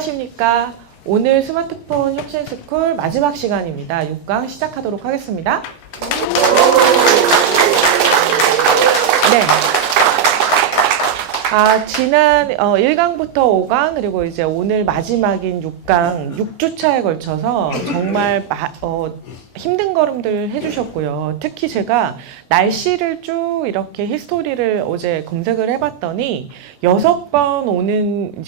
안녕하십니까. 오늘 스마트폰 혁신스쿨 마지막 시간입니다. 6강 시작하도록 하겠습니다. 네. 지난 1강부터 5강 그리고 이제 오늘 마지막인 6강 6주차에 걸쳐서 정말 힘든 걸음들 해주셨고요. 특히 제가 날씨를 쭉 이렇게 히스토리를 어제 검색을 해봤더니 6번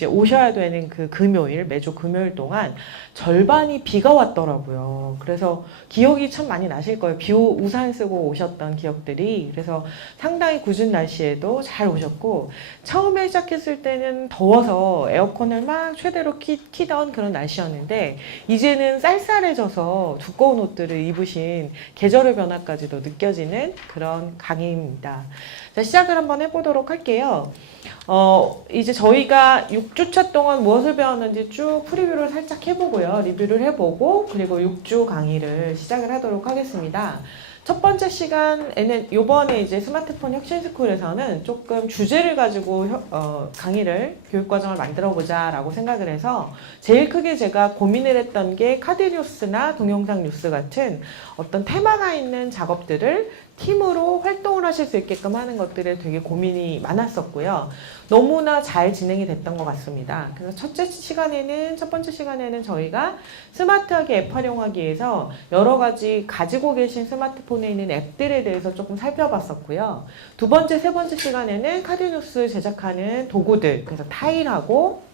오셔야 되는 그 금요일, 매주 금요일 동안 절반이 비가 왔더라고요. 그래서 기억이 참 많이 나실 거예요. 우산 쓰고 오셨던 기억들이. 그래서 상당히 궂은 날씨에도 잘 오셨고, 처음에 시작했을 때는 더워서 에어컨을 막 최대로 키던 그런 날씨였는데, 이제는 쌀쌀해져서 두꺼운 옷들을 입으신 계절의 변화까지도 느껴지는 그런 강의입니다. 자, 시작을 한번 해보도록 할게요. 이제 저희가 6주차 동안 무엇을 배웠는지 쭉 프리뷰를 살짝 해보고요. 리뷰를 해보고, 그리고 6주 강의를 시작을 하도록 하겠습니다. 첫 번째 시간에는 요번에 이제 스마트폰 혁신스쿨에서는 조금 주제를 가지고 강의를, 교육과정을 만들어보자 라고 생각을 해서 제일 크게 제가 고민을 했던 게 카드 뉴스나 동영상 뉴스 같은 어떤 테마가 있는 작업들을 팀으로 활동을 하실 수 있게끔 하는 것들에 되게 고민이 많았었고요. 너무나 잘 진행이 됐던 것 같습니다. 그래서 첫 번째 시간에는 저희가 스마트하게 앱 활용하기 위해서 여러 가지 가지고 계신 스마트폰에 있는 앱들에 대해서 조금 살펴봤었고요. 두 번째, 세 번째 시간에는 카드뉴스 제작하는 도구들, 그래서 타일하고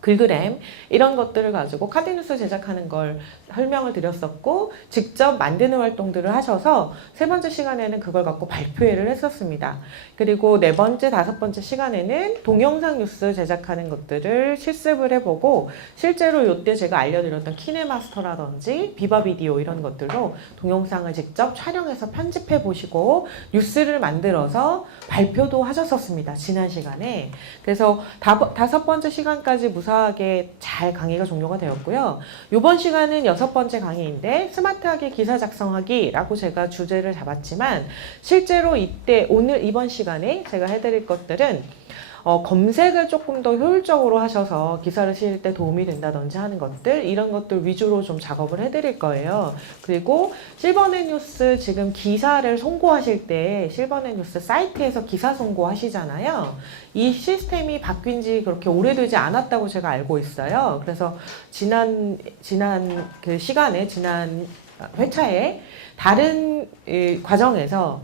글그램 이런 것들을 가지고 카드뉴스 제작하는 걸 설명을 드렸었고, 직접 만드는 활동들을 하셔서 세 번째 시간에는 그걸 갖고 발표회를 했었습니다. 그리고 네 번째, 다섯 번째 시간에는 동영상 뉴스 제작하는 것들을 실습을 해보고, 실제로 이때 제가 알려드렸던 키네마스터라든지 비바 비디오 이런 것들로 동영상을 직접 촬영해서 편집해 보시고 뉴스를 만들어서 발표도 하셨었습니다. 지난 시간에. 그래서 다섯 번째 시간까지 무사하게 잘 강의가 종료가 되었고요. 이번 시간은 여섯 번째 강의인데 스마트하게 기사 작성하기라고 제가 주제를 잡았지만, 실제로 이번 시간에 제가 해드릴 것들은 검색을 조금 더 효율적으로 하셔서 기사를 실을 때 도움이 된다든지 하는 것들, 이런 것들 위주로 좀 작업을 해드릴 거예요. 그리고 실버넷 뉴스 지금 기사를 송고하실 때 실버넷 뉴스 사이트에서 기사 송고하시잖아요. 이 시스템이 바뀐 지 그렇게 오래되지 않았다고 제가 알고 있어요. 그래서 지난 회차에 다른 과정에서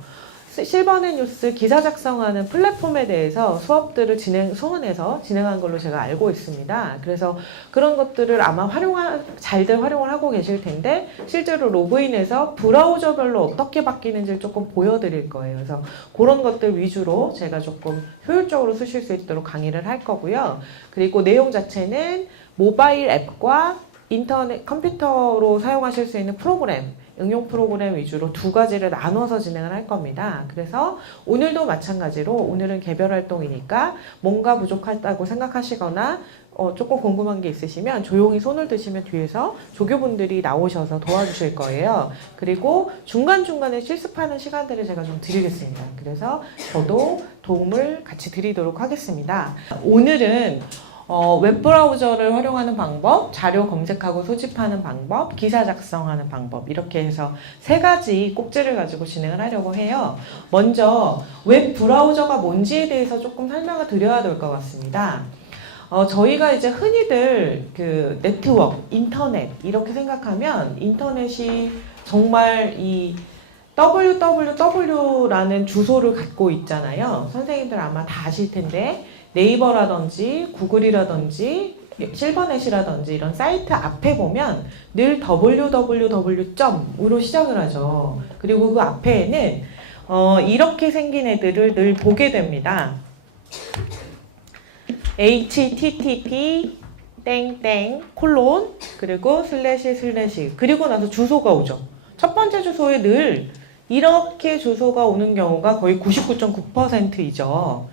실버넷 뉴스 기사 작성하는 플랫폼에 대해서 수원에서 진행한 걸로 제가 알고 있습니다. 그래서 그런 것들을 아마 잘들 활용을 하고 계실 텐데, 실제로 로그인해서 브라우저별로 어떻게 바뀌는지를 조금 보여드릴 거예요. 그래서 그런 것들 위주로 제가 조금 효율적으로 쓰실 수 있도록 강의를 할 거고요. 그리고 내용 자체는 모바일 앱과 인터넷, 컴퓨터로 사용하실 수 있는 응용 프로그램 위주로 두 가지를 나눠서 진행을 할 겁니다. 그래서 오늘도 마찬가지로, 오늘은 개별 활동이니까 뭔가 부족하다고 생각하시거나 조금 궁금한 게 있으시면 조용히 손을 드시면 뒤에서 조교분들이 나오셔서 도와주실 거예요. 그리고 중간중간에 실습하는 시간들을 제가 좀 드리겠습니다. 그래서 저도 도움을 같이 드리도록 하겠습니다. 오늘은 웹브라우저를 활용하는 방법, 자료 검색하고 소집하는 방법, 기사 작성하는 방법, 이렇게 해서 세 가지 꼭지를 가지고 진행을 하려고 해요. 먼저 웹브라우저가 뭔지에 대해서 조금 설명을 드려야 될 것 같습니다. 저희가 이제 흔히들 그 네트워크, 인터넷 이렇게 생각하면, 인터넷이 정말 이 www라는 주소를 갖고 있잖아요. 선생님들 아마 다 아실 텐데, 네이버라든지 구글이라든지 실버넷이라든지 이런 사이트 앞에 보면 늘 www.으로 시작을 하죠. 그리고 그 앞에는 이렇게 생긴 애들을 늘 보게 됩니다. http 그리고 슬래시 그리고 나서 주소가 오죠. 첫 번째 주소에 늘 이렇게 주소가 오는 경우가 거의 99.9%이죠.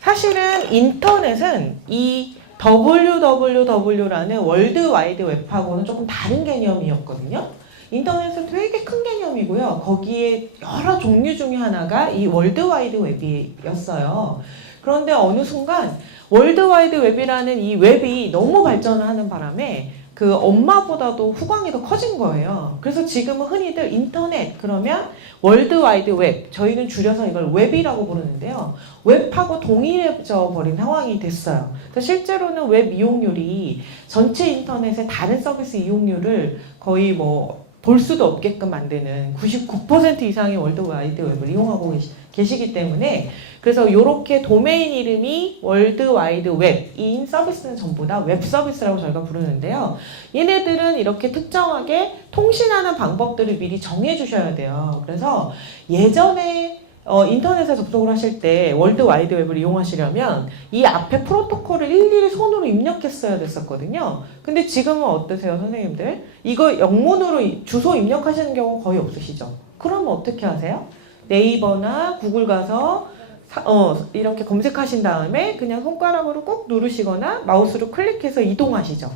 사실은 인터넷은 이 www라는 월드 와이드 웹하고는 조금 다른 개념이었거든요. 인터넷은 되게 큰 개념이고요. 거기에 여러 종류 중에 하나가 이 월드와이드 웹이었어요. 그런데 어느 순간 월드와이드 웹이라는 이 웹이 너무 발전을 하는 바람에 그 엄마보다도 후광이 더 커진 거예요. 그래서 지금은 흔히들 인터넷 그러면 월드와이드 웹, 저희는 줄여서 이걸 웹이라고 부르는데요. 웹하고 동일해져 버린 상황이 됐어요. 그래서 실제로는 웹 이용률이 전체 인터넷의 다른 서비스 이용률을 거의 뭐 볼 수도 없게끔 만드는 99% 이상의 월드와이드 웹을 이용하고 계시기 때문에 그래서 이렇게 도메인 이름이 월드와이드 웹인 서비스는 전부 다 웹 서비스라고 저희가 부르는데요. 얘네들은 이렇게 특정하게 통신하는 방법들을 미리 정해 주셔야 돼요. 그래서 예전에 인터넷에 접속을 하실 때 월드와이드 웹을 이용하시려면 이 앞에 프로토콜을 일일이 손으로 입력했어야 됐었거든요. 근데 지금은 어떠세요, 선생님들? 이거 영문으로 주소 입력하시는 경우 거의 없으시죠? 그러면 어떻게 하세요? 네이버나 구글 가서 이렇게 검색하신 다음에 그냥 손가락으로 꾹 누르시거나 마우스로 클릭해서 이동하시죠.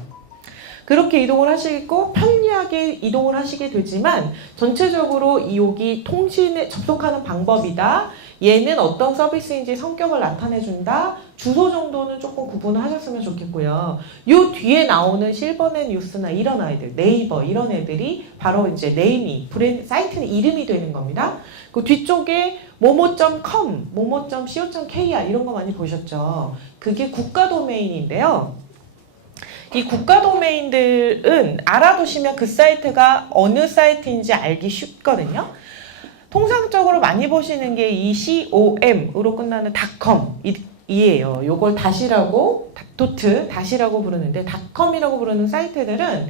그렇게 이동을 하시고 편리하게 이동을 하시게 되지만 전체적으로 여기 통신에 접속하는 방법이다. 얘는 어떤 서비스인지 성격을 나타내준다. 주소 정도는 조금 구분을 하셨으면 좋겠고요. 요 뒤에 나오는 실버넷 뉴스나 이런 아이들, 네이버 이런 애들이 바로 이제 네이밍, 브랜드, 사이트는 이름이 되는 겁니다. 그 뒤쪽에 momo.com, momo.co.kr 이런 거 많이 보셨죠? 그게 국가 도메인인데요. 이 국가 도메인들은 알아두시면 그 사이트가 어느 사이트인지 알기 쉽거든요. 통상적으로 많이 보시는 게 이 com으로 끝나는 .com이에요. 요걸 다시라고 다시라고 부르는데 .com이라고 부르는 사이트들은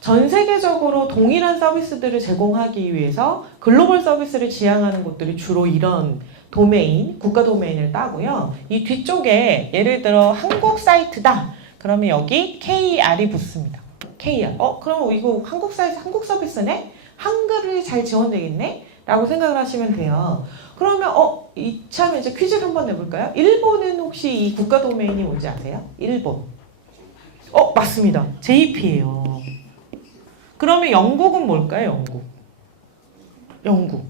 전 세계적으로 동일한 서비스들을 제공하기 위해서 글로벌 서비스를 지향하는 곳들이 주로 이런 도메인, 국가 도메인을 따고요. 이 뒤쪽에 예를 들어 한국 사이트다. 그러면 여기 KR이 붙습니다. KR. 그럼 이거 한국 사이트, 한국 서비스네? 한글이 잘 지원되겠네? 라고 생각을 하시면 돼요. 그러면 이참에 이제 퀴즈를 한번 내볼까요? 일본은 혹시 이 국가 도메인이 뭔지 아세요? 일본. 맞습니다. JP예요. 그러면 영국은 뭘까요? 영국.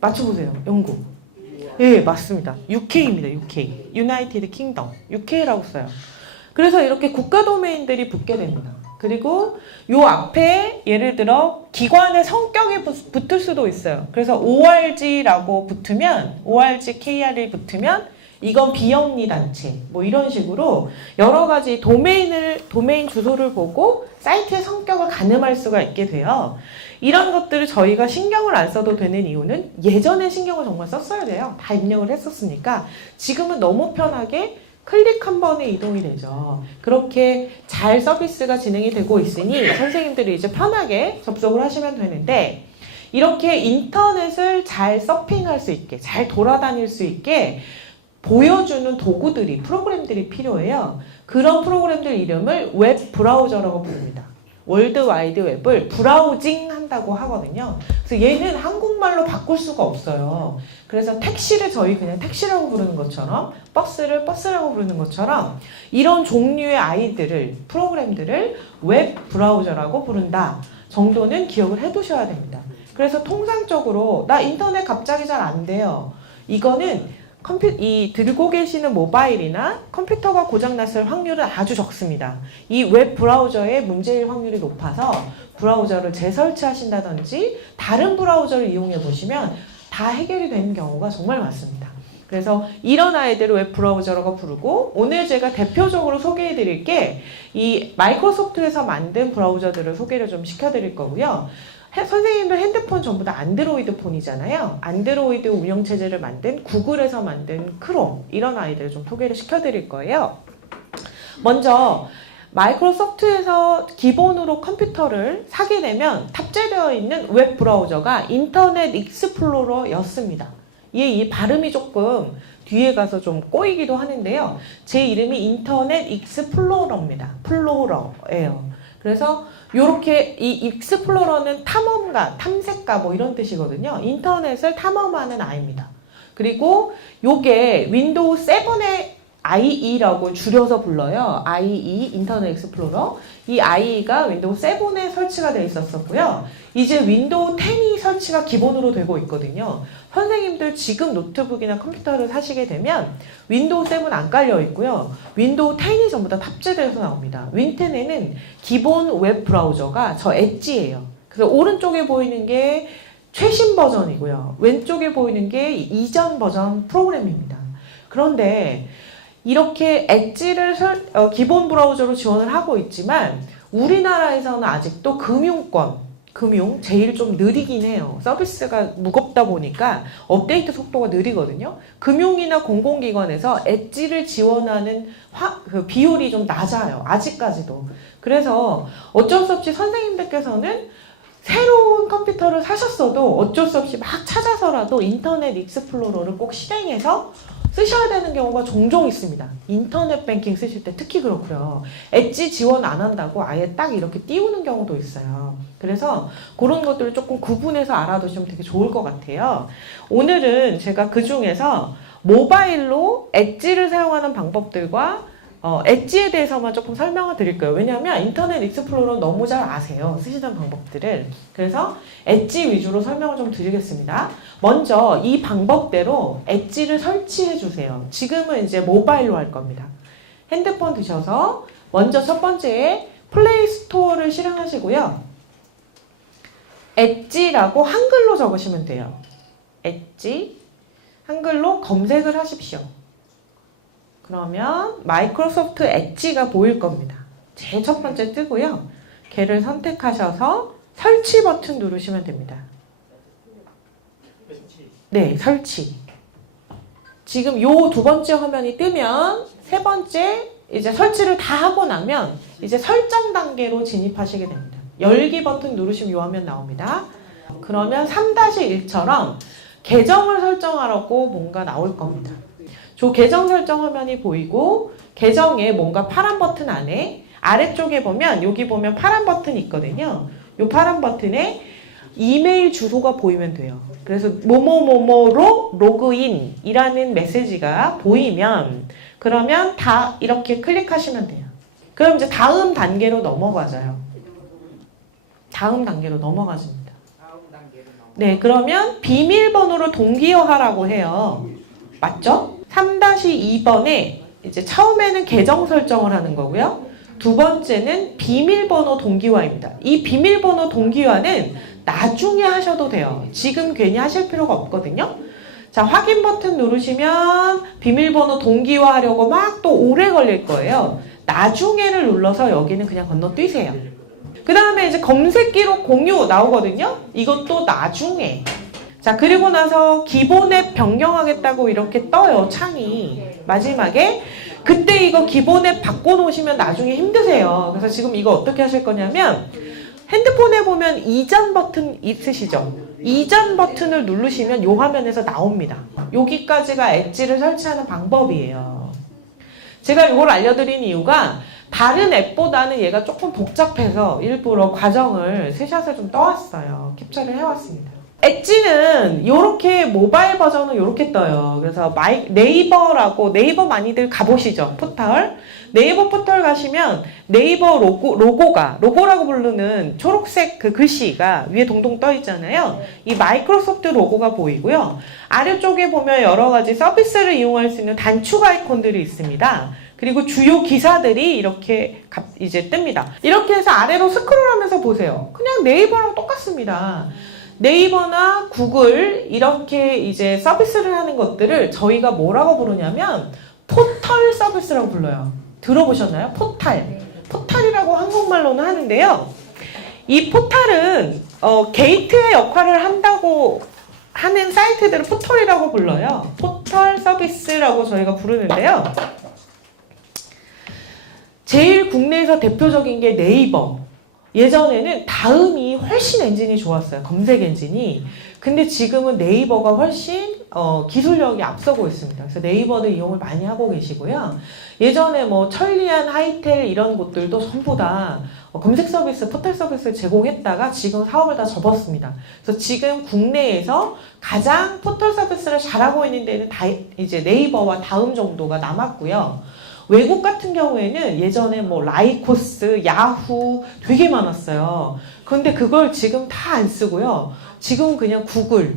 맞춰보세요. 영국. 예, 맞습니다. UK입니다. UK. United Kingdom. UK라고 써요. 그래서 이렇게 국가 도메인들이 붙게 됩니다. 그리고 요 앞에 예를 들어 기관의 성격이 붙을 수도 있어요. 그래서 ORG라고 붙으면 ORG KR이 붙으면 이건 비영리 단체 뭐 이런 식으로 여러 가지 도메인 주소를 보고 사이트의 성격을 가늠할 수가 있게 돼요. 이런 것들을 저희가 신경을 안 써도 되는 이유는 예전에 신경을 정말 썼어야 돼요. 다 입력을 했었으니까 지금은 너무 편하게 클릭 한 번에 이동이 되죠. 그렇게 잘 서비스가 진행이 되고 있으니 선생님들이 이제 편하게 접속을 하시면 되는데 이렇게 인터넷을 잘 서핑할 수 있게 잘 돌아다닐 수 있게 보여주는 도구들이 프로그램들이 필요해요. 그런 프로그램들 이름을 웹 브라우저라고 부릅니다. 월드와이드 웹을 브라우징 한다고 하거든요. 그래서 얘는 한국말로 바꿀 수가 없어요. 그래서 택시를 저희 그냥 택시라고 부르는 것처럼 버스를 버스라고 부르는 것처럼 이런 종류의 프로그램들을 웹 브라우저라고 부른다 정도는 기억을 해두셔야 됩니다. 그래서 통상적으로 나 인터넷 갑자기 잘 안 돼요. 이거는 이 들고 계시는 모바일이나 컴퓨터가 고장났을 확률은 아주 적습니다. 이 웹 브라우저의 문제일 확률이 높아서 브라우저를 재설치하신다든지 다른 브라우저를 이용해 보시면 다 해결이 되는 경우가 정말 많습니다. 그래서 이런 아이들을 웹 브라우저라고 부르고 오늘 제가 대표적으로 소개해 드릴 게 이 마이크로소프트에서 만든 브라우저들을 소개를 좀 시켜 드릴 거고요. 선생님들 핸드폰 전부 다 안드로이드 폰이잖아요. 안드로이드 운영체제를 만든 구글에서 만든 크롬 이런 아이들을 좀 소개를 시켜드릴 거예요. 먼저 마이크로소프트에서 기본으로 컴퓨터를 사게 되면 탑재되어 있는 웹 브라우저가 인터넷 익스플로러였습니다. 이 발음이 조금 뒤에 가서 좀 꼬이기도 하는데요. 제 이름이 인터넷 익스플로러입니다. 플로러예요. 그래서 요렇게 이 익스플로러는 탐험가, 탐색가 뭐 이런 뜻이거든요. 인터넷을 탐험하는 아이입니다. 그리고 요게 윈도우 7에 IE라고 줄여서 불러요. IE, 인터넷 익스플로러. 이 IE가 윈도우 7에 설치가 되어 있었고요. 이제 윈도우 10이 설치가 기본으로 되고 있거든요. 선생님들 지금 노트북이나 컴퓨터를 사시게 되면 윈도우 7 안 깔려 있고요. 윈도우 10이 전부 다 탑재되어서 나옵니다. 윈10에는 기본 웹 브라우저가 저 엣지예요. 그래서 오른쪽에 보이는 게 최신 버전이고요. 왼쪽에 보이는 게 이전 버전 프로그램입니다. 그런데 이렇게 엣지를 기본 브라우저로 지원을 하고 있지만 우리나라에서는 아직도 금융 제일 좀 느리긴 해요. 서비스가 무겁다 보니까 업데이트 속도가 느리거든요. 금융이나 공공기관에서 엣지를 지원하는 그 비율이 좀 낮아요. 아직까지도. 그래서 어쩔 수 없이 선생님들께서는 새로운 컴퓨터를 사셨어도 어쩔 수 없이 막 찾아서라도 인터넷 익스플로러를 꼭 실행해서 쓰셔야 되는 경우가 종종 있습니다. 인터넷 뱅킹 쓰실 때 특히 그렇고요. 엣지 지원 안 한다고 아예 딱 이렇게 띄우는 경우도 있어요. 그래서 그런 것들을 조금 구분해서 알아두시면 되게 좋을 것 같아요. 오늘은 제가 그 중에서 모바일로 엣지를 사용하는 방법들과 엣지에 대해서만 조금 설명을 드릴 거예요. 왜냐하면 인터넷 익스플로러 너무 잘 아세요. 쓰시는 방법들을. 그래서 엣지 위주로 설명을 좀 드리겠습니다. 먼저 이 방법대로 엣지를 설치해 주세요. 지금은 이제 모바일로 할 겁니다. 핸드폰 드셔서 먼저 첫 번째 플레이 스토어를 실행하시고요. 엣지라고 한글로 적으시면 돼요. 엣지 한글로 검색을 하십시오. 그러면 마이크로소프트 엣지가 보일 겁니다. 제일 첫 번째 뜨고요. 걔를 선택하셔서 설치 버튼 누르시면 됩니다. 네, 설치. 지금 요 두 번째 화면이 뜨면 세 번째 이제 설치를 다 하고 나면 이제 설정 단계로 진입하시게 됩니다. 열기 버튼 누르시면 요 화면 나옵니다. 그러면 3-1처럼 계정을 설정하라고 뭔가 나올 겁니다. 저 계정 설정 화면이 보이고 계정에 뭔가 파란 버튼 안에 아래쪽에 보면 여기 보면 파란 버튼이 있거든요. 이 파란 버튼에 이메일 주소가 보이면 돼요. 그래서 뭐뭐뭐뭐로 로그인이라는 메시지가 보이면 그러면 다 이렇게 클릭하시면 돼요. 그럼 이제 다음 단계로 넘어가져요. 다음 단계로 넘어가집니다. 네, 그러면 비밀번호로 동기화하라고 해요. 맞죠? 3-2번에 이제 처음에는 계정 설정을 하는 거고요. 두 번째는 비밀번호 동기화입니다. 이 비밀번호 동기화는 나중에 하셔도 돼요. 지금 괜히 하실 필요가 없거든요. 자, 확인 버튼 누르시면 비밀번호 동기화 하려고 막 또 오래 걸릴 거예요. 나중에를 눌러서 여기는 그냥 건너뛰세요. 그 다음에 이제 검색 기록 공유 나오거든요. 이것도 나중에. 자, 그리고 나서 기본 앱 변경하겠다고 이렇게 떠요, 창이. 마지막에. 그때 이거 기본 앱 바꿔놓으시면 나중에 힘드세요. 그래서 지금 이거 어떻게 하실 거냐면 핸드폰에 보면 이전 버튼 있으시죠? 이전 버튼을 누르시면 이 화면에서 나옵니다. 여기까지가 엣지를 설치하는 방법이에요. 제가 이걸 알려드린 이유가 다른 앱보다는 얘가 조금 복잡해서 일부러 과정을 스샷을 좀 떠왔어요. 캡처를 해왔습니다. 엣지는 이렇게 모바일 버전은 이렇게 떠요. 그래서 네이버라고 네이버 많이들 가보시죠. 포털. 네이버 포털 가시면 네이버 로고라고 부르는 초록색 그 글씨가 위에 동동 떠 있잖아요. 이 마이크로소프트 로고가 보이고요. 아래쪽에 보면 여러 가지 서비스를 이용할 수 있는 단축 아이콘들이 있습니다. 그리고 주요 기사들이 이렇게 이제 뜹니다. 이렇게 해서 아래로 스크롤하면서 보세요. 그냥 네이버랑 똑같습니다. 네이버나 구글 이렇게 이제 서비스를 하는 것들을 저희가 뭐라고 부르냐면 포털 서비스라고 불러요. 들어보셨나요? 포탈. 포탈이라고 한국말로는 하는데요. 이 포탈은 게이트의 역할을 한다고 하는 사이트들을 포털이라고 불러요. 포털 서비스라고 저희가 부르는데요. 제일 국내에서 대표적인 게 네이버. 예전에는 다음이 훨씬 엔진이 좋았어요. 검색 엔진이. 근데 지금은 네이버가 훨씬 기술력이 앞서고 있습니다. 그래서 네이버도 이용을 많이 하고 계시고요. 예전에 뭐 천리안, 하이텔 이런 곳들도 전부 다 검색 서비스, 포털 서비스를 제공했다가 지금 사업을 다 접었습니다. 그래서 지금 국내에서 가장 포털 서비스를 잘하고 있는 데는 이제 네이버와 다음 정도가 남았고요. 외국 같은 경우에는 예전에 뭐 라이코스, 야후 되게 많았어요. 그런데 그걸 지금 다 안 쓰고요. 지금 그냥 구글.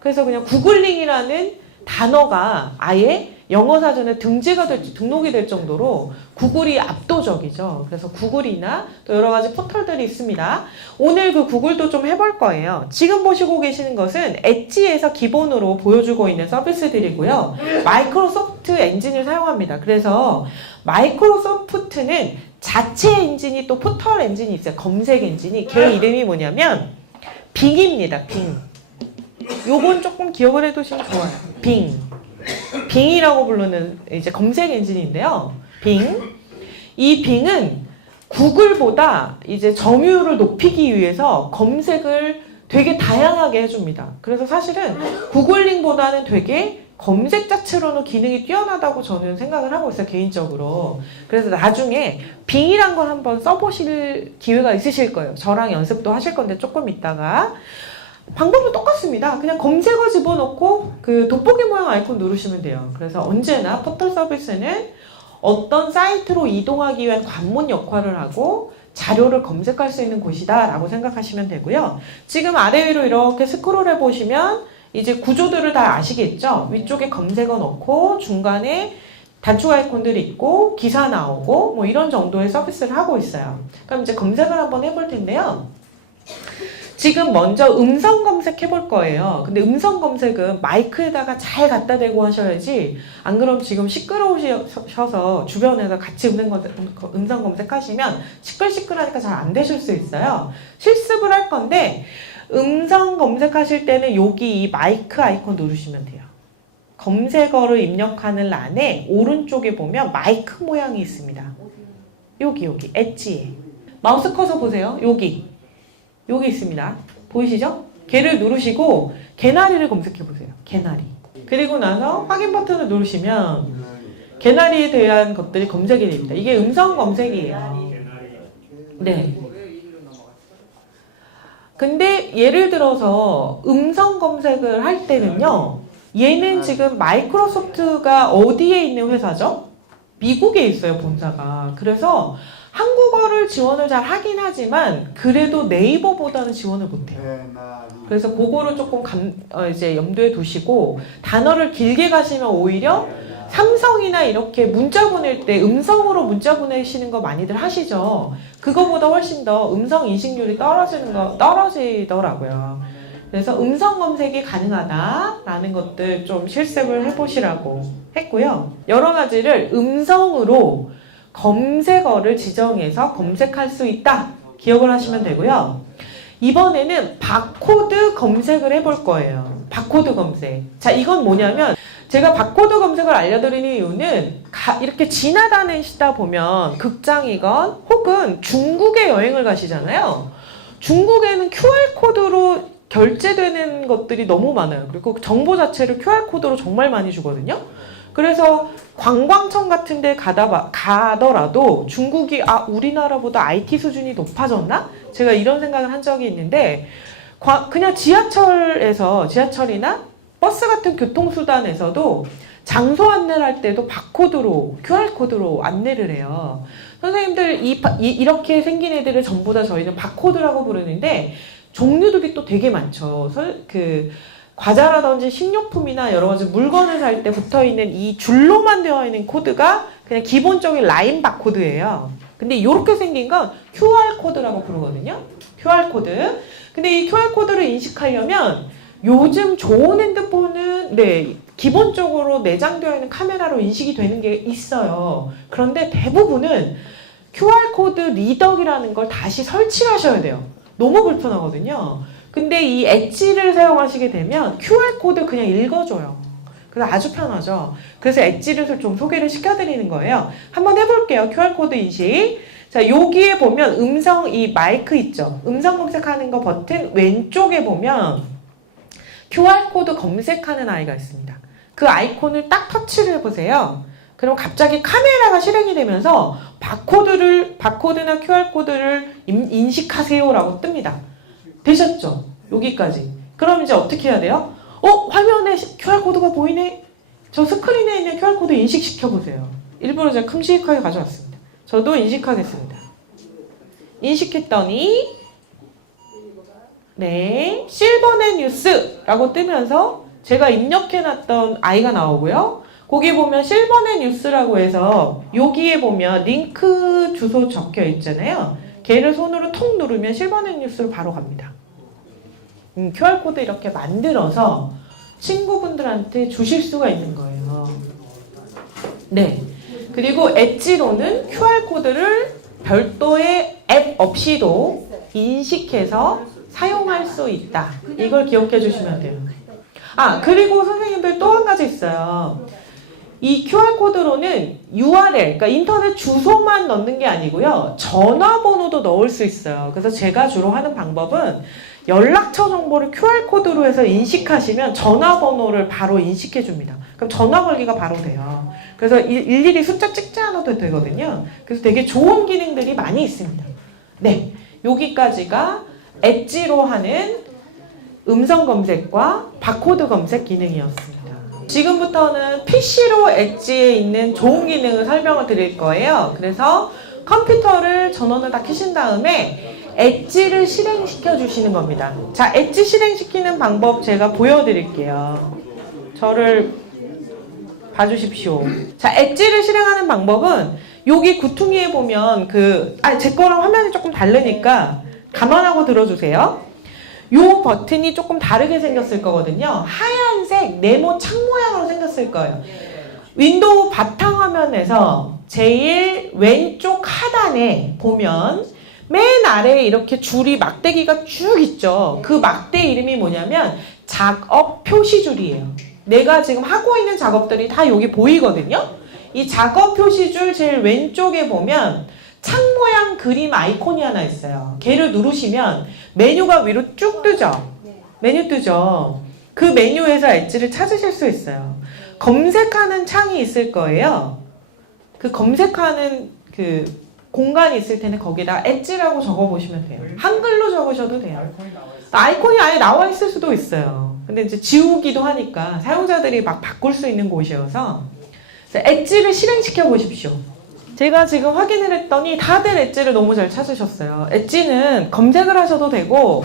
그래서 그냥 구글링이라는 단어가 아예 영어 사전에 등록이 될 정도로 구글이 압도적이죠. 그래서 구글이나 또 여러 가지 포털들이 있습니다. 오늘 그 구글도 좀 해볼 거예요. 지금 보시고 계시는 것은 엣지에서 기본으로 보여주고 있는 서비스들이고요. 마이크로소프트 엔진을 사용합니다. 그래서 마이크로소프트는 자체 엔진이 또 포털 엔진이 있어요. 검색 엔진이. 걔 이름이 뭐냐면 빙입니다. 빙. 요건 조금 기억을 해두시면 좋아요. 빙. 빙이라고 부르는 이제 검색 엔진인데요. 빙. 이 빙은 구글보다 이제 점유율을 높이기 위해서 검색을 되게 다양하게 해줍니다. 그래서 사실은 구글링보다는 되게 검색 자체로는 기능이 뛰어나다고 저는 생각을 하고 있어요. 개인적으로. 그래서 나중에 빙이란 걸 한번 써보실 기회가 있으실 거예요. 저랑 연습도 하실 건데 조금 있다가. 방법은 똑같습니다. 그냥 검색어 집어넣고 그 돋보기 모양 아이콘 누르시면 돼요. 그래서 언제나 포털 서비스는 어떤 사이트로 이동하기 위한 관문 역할을 하고 자료를 검색할 수 있는 곳이다 라고 생각하시면 되고요. 지금 아래 위로 이렇게 스크롤 해보시면 이제 구조들을 다 아시겠죠? 위쪽에 검색어 넣고 중간에 단축 아이콘들이 있고 기사 나오고 뭐 이런 정도의 서비스를 하고 있어요. 그럼 이제 검색을 한번 해볼 텐데요. 지금 먼저 음성 검색 해볼 거예요. 근데 음성 검색은 마이크에다가 잘 갖다 대고 하셔야지 안 그럼 지금 시끄러우셔서 주변에서 같이 음성 검색하시면 시끌시끌하니까 잘 안 되실 수 있어요. 실습을 할 건데 음성 검색하실 때는 여기 이 마이크 아이콘 누르시면 돼요. 검색어를 입력하는 란에 오른쪽에 보면 마이크 모양이 있습니다. 여기 엣지에 마우스 커서 보세요. 여기 있습니다. 보이시죠? 걔를 누르시고 개나리를 검색해 보세요. 개나리. 그리고 나서 확인 버튼을 누르시면 개나리에 대한 것들이 검색이 됩니다. 이게 음성 검색이에요. 네. 근데 예를 들어서 음성 검색을 할 때는요. 얘는 지금 마이크로소프트가 어디에 있는 회사죠? 미국에 있어요, 본사가. 그래서 한국어를 지원을 잘 하긴 하지만 그래도 네이버보다는 지원을 못해요. 그래서 그거를 조금 이제 염두에 두시고 단어를 길게 가시면 오히려 삼성이나 이렇게 문자 보낼 때 음성으로 문자 보내시는 거 많이들 하시죠. 그거보다 훨씬 더 음성 인식률이 떨어지더라고요. 그래서 음성 검색이 가능하다라는 것들 좀 실습을 해보시라고 했고요. 여러 가지를 음성으로 검색어를 지정해서 검색할 수 있다. 기억을 하시면 되고요. 이번에는 바코드 검색을 해볼 거예요. 바코드 검색. 자, 이건 뭐냐면 제가 바코드 검색을 알려드리는 이유는 이렇게 지나다니시다 보면 극장이건 혹은 중국에 여행을 가시잖아요. 중국에는 QR코드로 결제되는 것들이 너무 많아요. 그리고 정보 자체를 QR코드로 정말 많이 주거든요. 그래서 관광청 같은 데 가더라도 중국이 우리나라보다 IT 수준이 높아졌나? 제가 이런 생각을 한 적이 있는데 그냥 지하철이나 버스 같은 교통수단에서도 장소 안내를 할 때도 바코드로 QR코드로 안내를 해요. 선생님들 이렇게 생긴 애들을 전부 다 저희는 바코드라고 부르는데 종류들이 또 되게 많죠. 과자라든지 식료품이나 여러 가지 물건을 살 때 붙어 있는 이 줄로만 되어 있는 코드가 그냥 기본적인 라인 바코드예요. 근데 이렇게 생긴 건 QR코드라고 부르거든요. QR코드. 근데 이 QR코드를 인식하려면 요즘 좋은 핸드폰은 기본적으로 내장되어 있는 카메라로 인식이 되는 게 있어요. 그런데 대부분은 QR코드 리더기라는 걸 다시 설치하셔야 돼요. 너무 불편하거든요. 근데 이 엣지를 사용하시게 되면 QR코드 그냥 읽어줘요. 그래서 아주 편하죠. 그래서 엣지를 좀 소개를 시켜드리는 거예요. 한번 해볼게요. QR코드 인식. 자, 여기에 보면 이 마이크 있죠? 음성 검색하는 거 버튼 왼쪽에 보면 QR코드 검색하는 아이가 있습니다. 그 아이콘을 딱 터치를 해보세요. 그럼 갑자기 카메라가 실행이 되면서 바코드나 QR코드를 인식하세요라고 뜹니다. 되셨죠? 여기까지. 그럼 이제 어떻게 해야 돼요? 화면에 QR코드가 보이네? 저 스크린에 있는 QR코드 인식시켜보세요. 일부러 제가 큼직하게 가져왔습니다. 저도 인식하겠습니다. 인식했더니 네, 실버넷 뉴스라고 뜨면서 제가 입력해놨던 아이가 나오고요. 거기 보면 실버넷 뉴스라고 해서 여기에 보면 링크 주소 적혀 있잖아요. 걔를 손으로 톡 누르면 실버넷 뉴스로 바로 갑니다. QR코드 이렇게 만들어서 친구분들한테 주실 수가 있는 거예요. 네. 그리고 엣지로는 QR코드를 별도의 앱 없이도 인식해서 사용할 수 있다. 이걸 기억해 주시면 돼요. 그리고 선생님들 또 한 가지 있어요. 이 QR코드로는 URL, 그러니까 인터넷 주소만 넣는 게 아니고요. 전화번호도 넣을 수 있어요. 그래서 제가 주로 하는 방법은 연락처 정보를 QR코드로 해서 인식하시면 전화번호를 바로 인식해 줍니다. 그럼 전화 걸기가 바로 돼요. 그래서 일일이 숫자 찍지 않아도 되거든요. 그래서 되게 좋은 기능들이 많이 있습니다. 네, 여기까지가 엣지로 하는 음성 검색과 바코드 검색 기능이었습니다. 지금부터는 PC로 엣지에 있는 좋은 기능을 설명을 드릴 거예요. 그래서 컴퓨터를 전원을 다 켜신 다음에 엣지를 실행시켜 주시는 겁니다. 자, 엣지 실행시키는 방법 제가 보여드릴게요. 저를 봐주십시오. 자, 엣지를 실행하는 방법은 여기 구퉁이에 보면 제 거랑 화면이 조금 다르니까 감안하고 들어주세요. 요 버튼이 조금 다르게 생겼을 거거든요. 하얀색 네모 창 모양으로 생겼을 거예요. 윈도우 바탕화면에서 제일 왼쪽 하단에 보면 맨 아래에 이렇게 줄이 막대기가 쭉 있죠. 그 막대 이름이 뭐냐면 작업 표시줄이에요. 내가 지금 하고 있는 작업들이 다 여기 보이거든요. 이 작업 표시줄 제일 왼쪽에 보면 창 모양 그림 아이콘이 하나 있어요. 걔를 누르시면 메뉴가 위로 쭉 뜨죠. 메뉴 뜨죠. 그 메뉴에서 엣지를 찾으실 수 있어요. 검색하는 창이 있을 거예요. 그 검색하는 그 공간이 있을 텐데 거기다 엣지라고 적어보시면 돼요. 한글로 적으셔도 돼요. 아이콘이 아예 나와 있을 수도 있어요. 근데 이제 지우기도 하니까 사용자들이 막 바꿀 수 있는 곳이어서 엣지를 실행시켜 보십시오. 제가 지금 확인을 했더니 다들 엣지를 너무 잘 찾으셨어요. 엣지는 검색을 하셔도 되고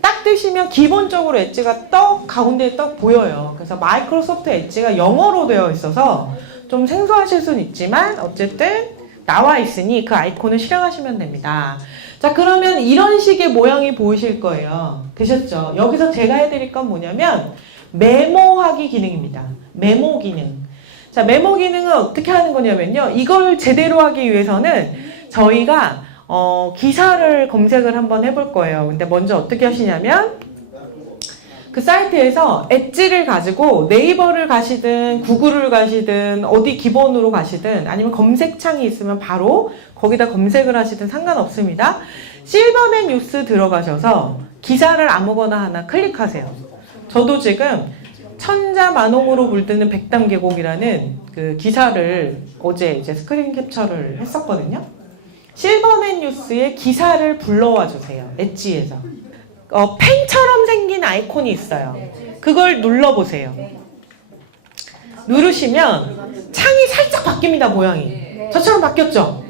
딱 뜨시면 기본적으로 엣지가 가운데에 떡 보여요. 그래서 마이크로소프트 엣지가 영어로 되어 있어서 좀 생소하실 수는 있지만 어쨌든 나와 있으니 그 아이콘을 실행하시면 됩니다. 자, 그러면 이런 식의 모양이 보이실 거예요. 되셨죠? 여기서 제가 해드릴 건 뭐냐면 메모하기 기능입니다. 메모 기능. 자, 메모 기능은 어떻게 하는 거냐면요. 이걸 제대로 하기 위해서는 저희가 기사를 검색을 한번 해볼 거예요. 근데 먼저 어떻게 하시냐면 그 사이트에서 엣지를 가지고 네이버를 가시든 구글을 가시든 어디 기본으로 가시든 아니면 검색창이 있으면 바로 거기다 검색을 하시든 상관없습니다. 실버넷 뉴스 들어가셔서 기사를 아무거나 하나 클릭하세요. 저도 지금 천자만홍으로 물드는 백담계곡이라는 그 기사를 어제 이제 스크린 캡처를 했었거든요. 실버넷 뉴스의 기사를 불러와 주세요. 엣지에서. 펜처럼 생긴 아이콘이 있어요. 그걸 눌러보세요. 누르시면 창이 살짝 바뀝니다, 모양이. 저처럼 바뀌었죠?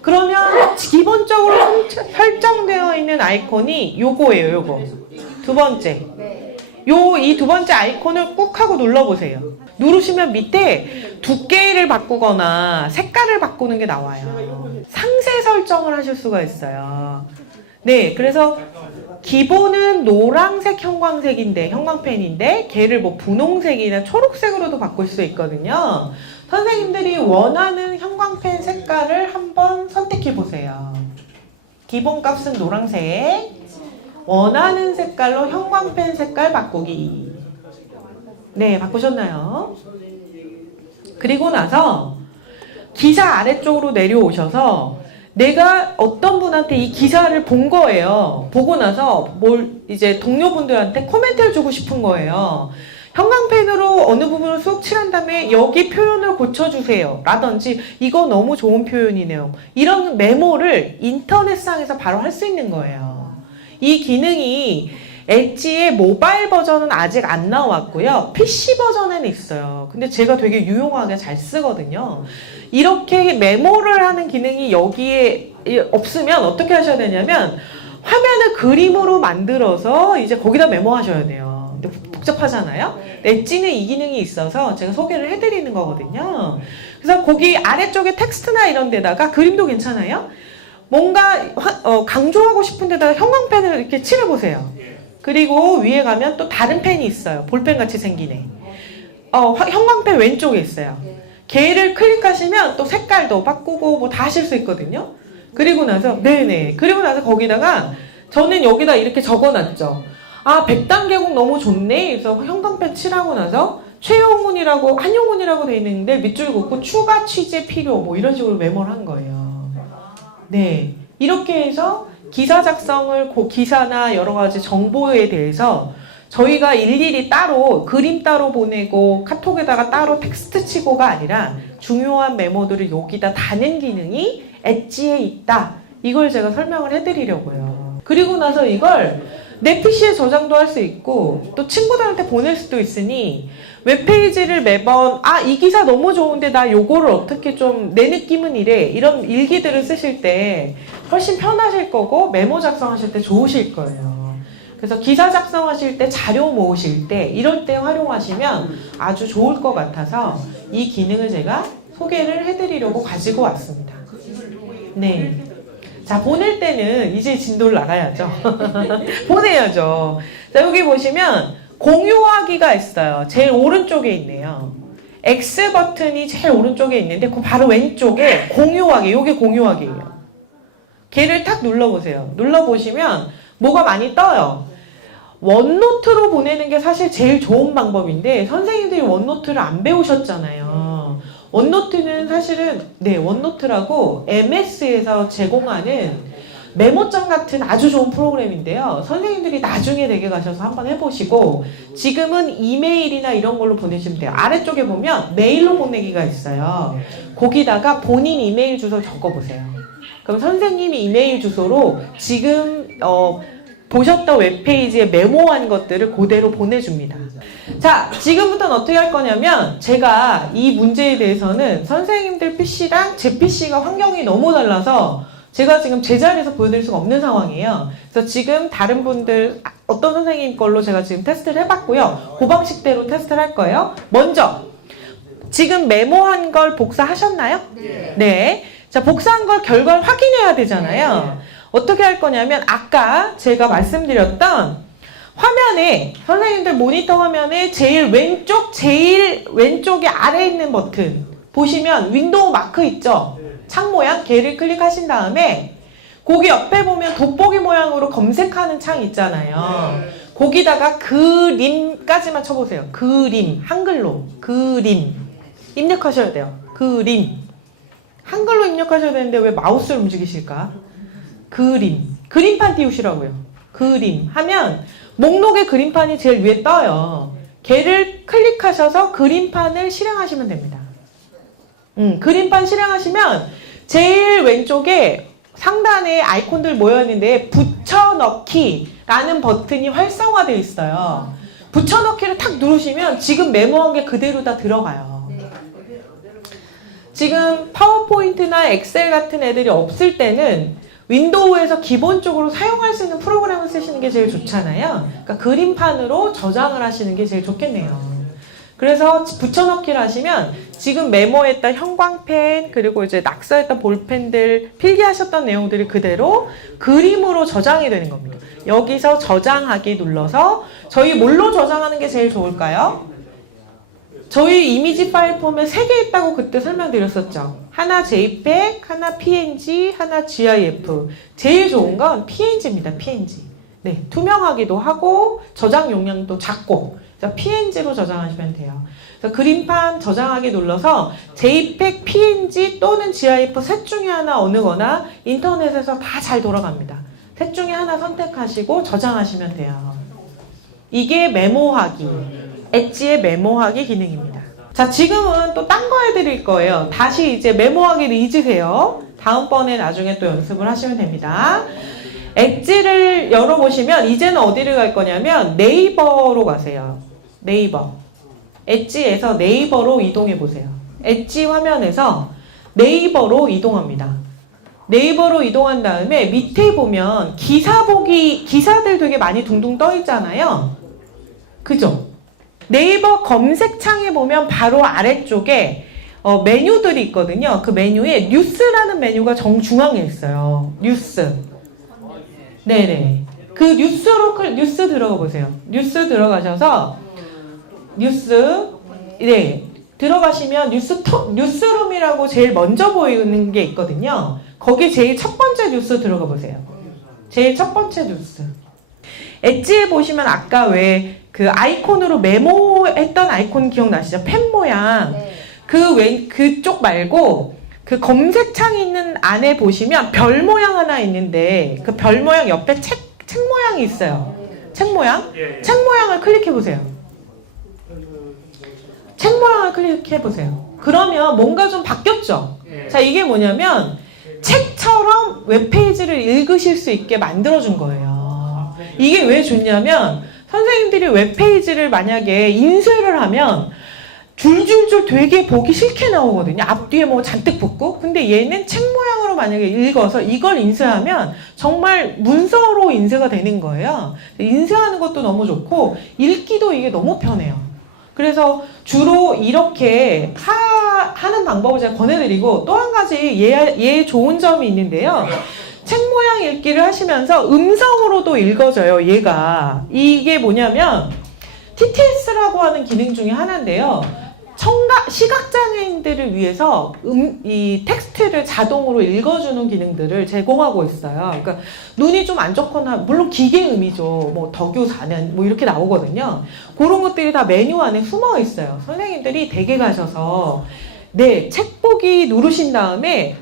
그러면 기본적으로 설정되어 있는 아이콘이 요거예요, 요거. 두 번째. 이 두 번째 아이콘을 꾹 하고 눌러보세요. 누르시면 밑에 두께를 바꾸거나 색깔을 바꾸는 게 나와요. 상세 설정을 하실 수가 있어요. 네, 그래서 기본은 노란색 형광펜인데 걔를 뭐 분홍색이나 초록색으로도 바꿀 수 있거든요. 선생님들이 원하는 형광펜 색깔을 한번 선택해 보세요. 기본 값은 노란색. 원하는 색깔로 형광펜 색깔 바꾸기. 네, 바꾸셨나요? 그리고 나서 기사 아래쪽으로 내려오셔서 내가 어떤 분한테 이 기사를 본 거예요. 보고 나서 이제 동료분들한테 코멘트를 주고 싶은 거예요. 형광펜으로 어느 부분을 쑥 칠한 다음에 여기 표현을 고쳐주세요. 라든지 이거 너무 좋은 표현이네요. 이런 메모를 인터넷상에서 바로 할 수 있는 거예요. 이 기능이 엣지의 모바일 버전은 아직 안 나왔고요. PC 버전에는 있어요. 근데 제가 되게 유용하게 잘 쓰거든요. 이렇게 메모를 하는 기능이 여기에 없으면 어떻게 하셔야 되냐면 화면을 그림으로 만들어서 이제 거기다 메모하셔야 돼요. 근데 복잡하잖아요? 엣지는 이 기능이 있어서 제가 소개를 해드리는 거거든요. 그래서 거기 아래쪽에 텍스트나 이런 데다가 그림도 괜찮아요? 뭔가 강조하고 싶은 데다가 형광펜을 이렇게 칠해보세요. 그리고 위에 가면 또 다른 펜이 있어요. 볼펜 같이 생긴 애. 형광펜 왼쪽에 있어요. 걔를 클릭하시면 또 색깔도 바꾸고 뭐 다 하실 수 있거든요. 그리고 나서 그리고 나서 거기다가 저는 여기다 이렇게 적어놨죠. 아, 백단계곡 너무 좋네. 그래서 형광펜 칠하고 나서 최용훈이라고 한용훈이라고 돼 있는데 밑줄 긋고 추가 취재 필요 뭐 이런 식으로 메모를 한 거예요. 네, 이렇게 해서 기사 작성을 기사나 여러 가지 정보에 대해서 저희가 일일이 따로 그림 따로 보내고 카톡에다가 따로 텍스트 치고가 아니라 중요한 메모들을 여기다 다는 기능이 엣지에 있다. 이걸 제가 설명을 해드리려고요. 그리고 나서 이걸 내 PC에 저장도 할 수 있고 또 친구들한테 보낼 수도 있으니 웹페이지를 매번 이 기사 너무 좋은데 나 요거를 어떻게 좀 내 느낌은 이래 이런 일기들을 쓰실 때 훨씬 편하실 거고 메모 작성하실 때 좋으실 거예요. 그래서 기사 작성하실 때 자료 모으실 때 이럴 때 활용하시면 아주 좋을 것 같아서 이 기능을 제가 소개를 해드리려고 가지고 왔습니다. 네. 자, 보낼 때는 이제 진도를 나가야죠. 보내야죠. 자, 여기 보시면 공유하기가 있어요. 제일 오른쪽에 있네요. X 버튼이 제일 오른쪽에 있는데 그 바로 왼쪽에 공유하기, 이게 공유하기예요. 걔를 탁 눌러보세요. 눌러보시면 뭐가 많이 떠요. 원노트로 보내는 게 사실 제일 좋은 방법인데 선생님들이 원노트를 안 배우셨잖아요. 원노트는 사실은 원노트라고 MS에서 제공하는 메모장 같은 아주 좋은 프로그램인데요. 선생님들이 나중에 댁에 가셔서 한번 해보시고 지금은 이메일이나 이런 걸로 보내시면 돼요. 아래쪽에 보면 메일로 보내기가 있어요. 거기다가 본인 이메일 주소 적어보세요. 그럼 선생님이 이메일 주소로 지금 보셨던 웹페이지에 메모한 것들을 그대로 보내줍니다. 자, 지금부터는 어떻게 할 거냐면 제가 이 문제에 대해서는 선생님들 PC랑 제 PC가 환경이 너무 달라서 제가 지금 제자리에서 보여드릴 수가 없는 상황이에요. 그래서 지금 다른 분들 어떤 선생님 걸로 제가 지금 테스트를 해봤고요. 그 방식대로 테스트를 할 거예요. 먼저 지금 메모한 걸 복사하셨나요? 네. 자, 복사한 걸 결과를 확인해야 되잖아요. 어떻게 할 거냐면 아까 제가 말씀드렸던 화면에 선생님들 모니터 화면에 제일 왼쪽에 아래에 있는 버튼 보시면 윈도우 마크 있죠? 창 모양 걔를 클릭하신 다음에 거기 옆에 보면 돋보기 모양으로 검색하는 창 있잖아요. 거기다가 그림까지만 쳐보세요. 그림 한글로 그림 입력하셔야 돼요. 그림 한글로 입력하셔야 되는데 왜 마우스를 움직이실까? 그림판 띄우시라고요. 그림 하면 목록에 그림판이 제일 위에 떠요. 걔를 클릭하셔서 그림판을 실행하시면 됩니다. 그림판 실행하시면 제일 왼쪽에 상단에 아이콘들 모여있는데 붙여넣기라는 버튼이 활성화되어 있어요. 붙여넣기를 탁 누르시면 지금 메모한 게 그대로 다 들어가요. 지금 파워포인트나 엑셀 같은 애들이 없을 때는 윈도우에서 기본적으로 사용할 수 있는 프로그램을 쓰시는 게 제일 좋잖아요. 그러니까 그림판으로 저장을 하시는 게 제일 좋겠네요. 그래서 붙여넣기를 하시면 지금 메모했던 형광펜 그리고 이제 낙서했던 볼펜들 필기하셨던 내용들이 그대로 그림으로 저장이 되는 겁니다. 여기서 저장하기 눌러서 저희 뭘로 저장하는 게 제일 좋을까요? 저희 이미지 파일 폼에 3개 있다고 그때 설명드렸었죠. 하나 JPEG, 하나 PNG, 하나 GIF. 제일 좋은 건 PNG입니다. PNG. 네, 투명하기도 하고 저장 용량도 작고 그래서 PNG로 저장하시면 돼요. 그래서 그림판 저장하기 눌러서 JPEG, PNG 또는 GIF 셋 중에 하나 어느 거나 인터넷에서 다 잘 돌아갑니다. 셋 중에 하나 선택하시고 저장하시면 돼요. 이게 메모하기, 엣지의 메모하기 기능입니다. 자, 지금은 또 딴 거 해드릴 거예요. 다시 이제 메모하기를 잊으세요. 다음번에 나중에 또 연습을 하시면 됩니다. 엣지를 열어보시면 이제는 어디를 갈 거냐면 네이버로 가세요. 네이버. 엣지에서 네이버로 이동해 보세요. 엣지 화면에서 네이버로 이동합니다. 네이버로 이동한 다음에 밑에 보면 기사 보기, 기사들 되게 많이 둥둥 떠 있잖아요. 그죠? 네이버 검색창에 보면 바로 아래쪽에 메뉴들이 있거든요. 그 메뉴에 뉴스라는 메뉴가 정중앙에 있어요. 뉴스. 네네. 그 뉴스 들어가 보세요. 뉴스 들어가셔서 뉴스, 네. 들어가시면 뉴스룸이라고 제일 먼저 보이는 게 있거든요. 거기 제일 첫 번째 뉴스 들어가 보세요. 제일 첫 번째 뉴스. 엣지에 보시면 아까 왜 그 아이콘으로 메모했던 아이콘 기억나시죠? 펜 모양. 네. 그쪽 말고 그 검색창 있는 안에 보시면 별 모양 하나 있는데 그 별 모양 옆에 책 모양이 있어요. 책 모양? 책 모양을 클릭해 보세요. 책 모양을 클릭해 보세요. 그러면 뭔가 좀 바뀌었죠? 자, 이게 뭐냐면 책처럼 웹페이지를 읽으실 수 있게 만들어준 거예요. 이게 왜 좋냐면 선생님들이 웹페이지를 만약에 인쇄를 하면 줄줄줄 되게 보기 싫게 나오거든요. 앞뒤에 뭐 잔뜩 붙고. 근데 얘는 책 모양으로 만약에 읽어서 이걸 인쇄하면 정말 문서로 인쇄가 되는 거예요. 인쇄하는 것도 너무 좋고 읽기도 이게 너무 편해요. 그래서 주로 이렇게 하는 방법을 제가 권해드리고 또 한 가지 얘 좋은 점이 있는데요. 책 모양 읽기를 하시면서 음성으로도 읽어져요. 얘가. 이게 뭐냐면 TTS라고 하는 기능 중에 하나인데요. 시각장애인들을 위해서 이 텍스트를 자동으로 읽어주는 기능들을 제공하고 있어요. 그러니까 눈이 좀 안 좋거나 물론 기계음이죠. 뭐 덕유사는 뭐 이렇게 나오거든요. 그런 것들이 다 메뉴 안에 숨어 있어요. 선생님들이 댁에 가셔서 네, 책 보기 누르신 다음에